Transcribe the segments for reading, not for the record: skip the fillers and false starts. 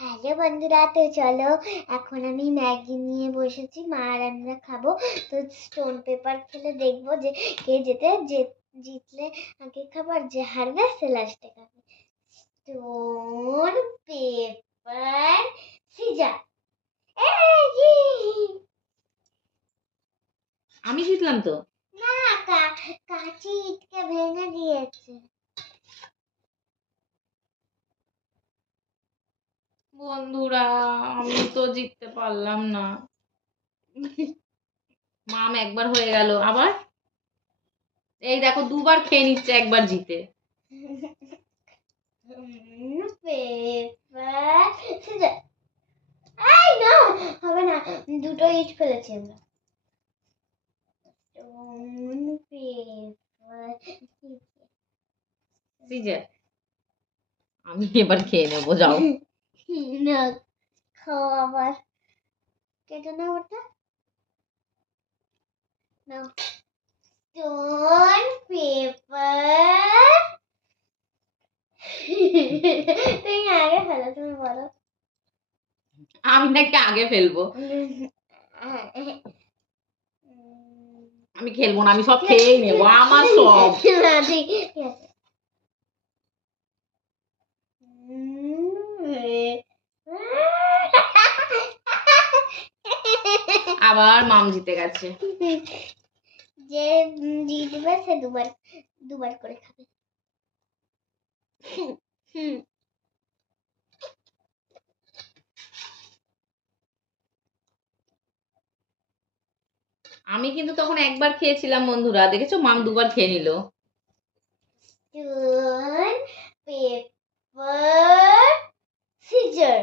Hello বন্ধুরা, তো চলো এখন আমি ম্যাগি নিয়ে বসেছি, মা আর আমরা খাবো। তো স্টোন পেপার খেলে দেখবো যে কে জিতলে আগে খাবার, যে হারবে সে লাস্টে খাবে। Stone paper scissor. আমি জিতলাম তো। না, কাঁচি ইটকে ভেঙে দিয়েছে। বন্ধুরা আমি তো জিততে পারলাম না। মাম একবার হয়ে গেল, আবার এই দেখো দুবার খেয়ে নিচ্ছে একবার জিতে। Paper scissor. এই না, হবে না, দুটো ইট ফেলেছি আমরা। Stone paper scissor. আমি এবার খেয়ে নেবো, যাও। না, খাও আবার, কেটে না ওটা। না, স্টোন পেপার। তুমি আগে ফেলো, তুমি বলো। আমি নাকি আগে ফেলবো? আমি খেলবো না, আমি সব খেয়েই নেবো, আমার সব। না, ঠিক আছে। আবার মাম জিতে গেছে। যে জিতবে সে দুবার দুবার করে খাবে। আমি কিন্তু তখন একবার খেয়েছিলাম বন্ধুরা, দেখেছো মাম দুবার খেয়ে নিল। Stone paper scissor.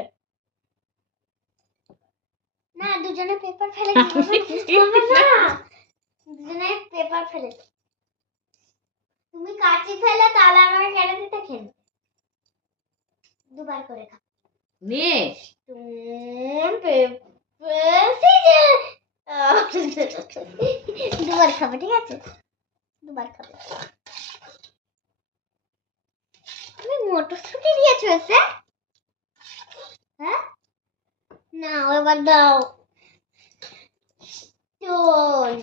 না, দুজনে পেপার ফেলে দিবে না, দুজনে পেপার ফেলে। তুমি কাঁচি ফেলে তাহলে আমাকে কেটে দিতে, খেলবে দুবার করে খাও। নে স্টোন পেপার সিজার। দুবার খাবে, ঠিক আছে, দুবার খাবে। তুমি মটরশুঁটি দিয়েছো এসে? হ্যাঁ, না, এবার দাও। স্টোন